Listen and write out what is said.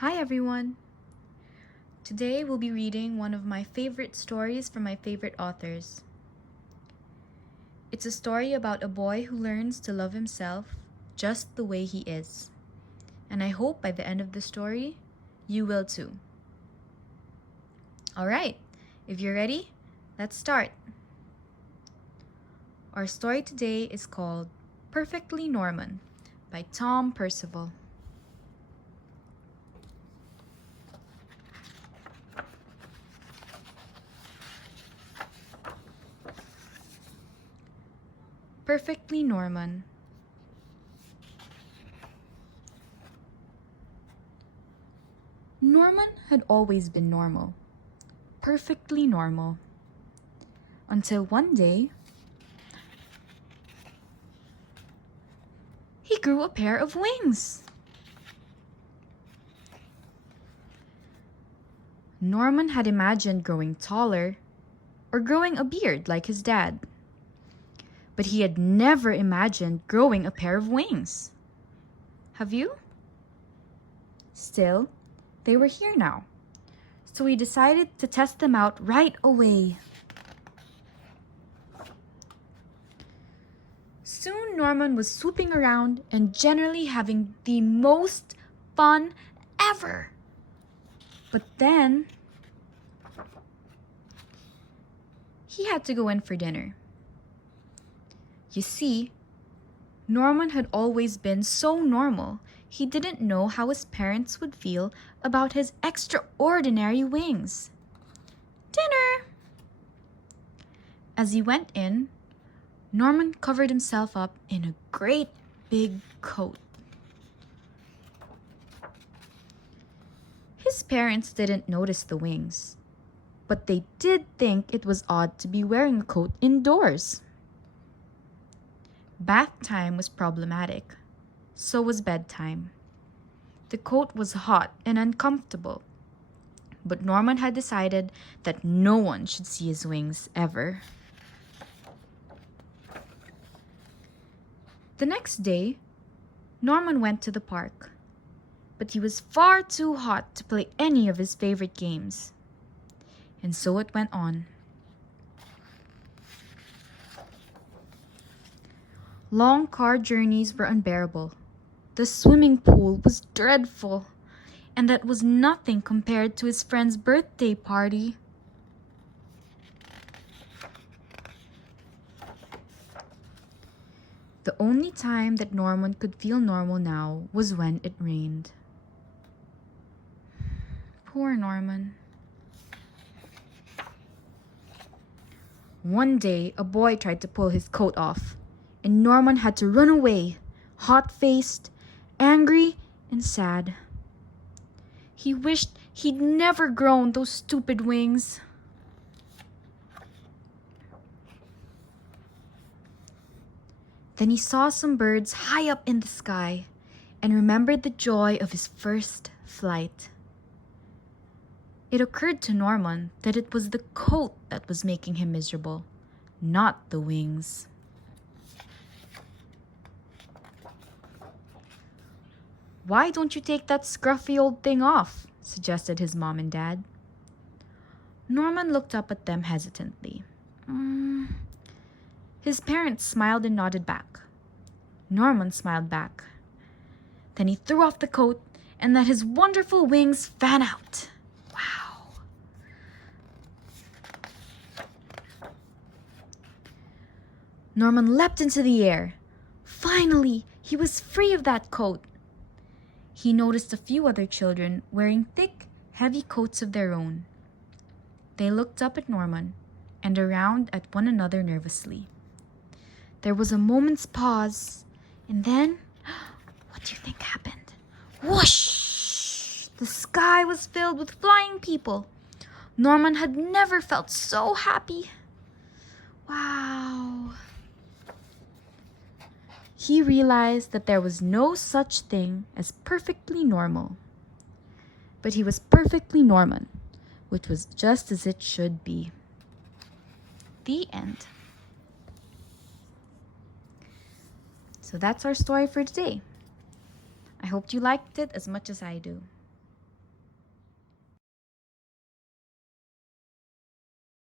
Hi everyone! Today we'll be reading one of my favorite stories from my favorite authors. It's a story about a boy who learns to love himself just the way he is. And I hope by the end of the story, you will too. Alright, if you're ready, let's start. Our story today is called Perfectly Norman by Tom Percival. Perfectly Norman. Norman had always been normal, perfectly normal, until one day, he grew a pair of wings. Norman had imagined growing taller or growing a beard like his dad. But he had never imagined growing a pair of wings. Have you? Still, they were here now, so he decided to test them out right away. Soon Norman was swooping around and generally having the most fun ever. But then, he had to go in for dinner. You see, Norman had always been so normal, he didn't know how his parents would feel about his extraordinary wings. Dinner! As he went in, Norman covered himself up in a great big coat. His parents didn't notice the wings, but they did think it was odd to be wearing a coat indoors. Bath time was problematic. So was bedtime. The coat was hot and uncomfortable, but Norman had decided that no one should see his wings ever. The next day, Norman went to the park, but he was far too hot to play any of his favorite games. And so it went on. Long car journeys were unbearable. The swimming pool was dreadful, and that was nothing compared to his friend's birthday party. The only time that Norman could feel normal now was when it rained. Poor Norman. One day, a boy tried to pull his coat off, and Norman had to run away, hot-faced, angry, and sad. He wished he'd never grown those stupid wings. Then he saw some birds high up in the sky and remembered the joy of his first flight. It occurred to Norman that it was the coat that was making him miserable, not the wings. "Why don't you take that scruffy old thing off?" suggested his mom and dad. Norman looked up at them hesitantly. His parents smiled and nodded back. Norman smiled back. Then he threw off the coat and let his wonderful wings fan out. Wow! Norman leapt into the air. Finally, he was free of that coat. He noticed a few other children wearing thick, heavy coats of their own. They looked up at Norman and around at one another nervously. There was a moment's pause, and then, what do you think happened? Whoosh! The sky was filled with flying people. Norman had never felt so happy. Wow! He realized that there was no such thing as perfectly normal. But he was perfectly Norman, which was just as it should be. The end. So that's our story for today. I hope you liked it as much as I do.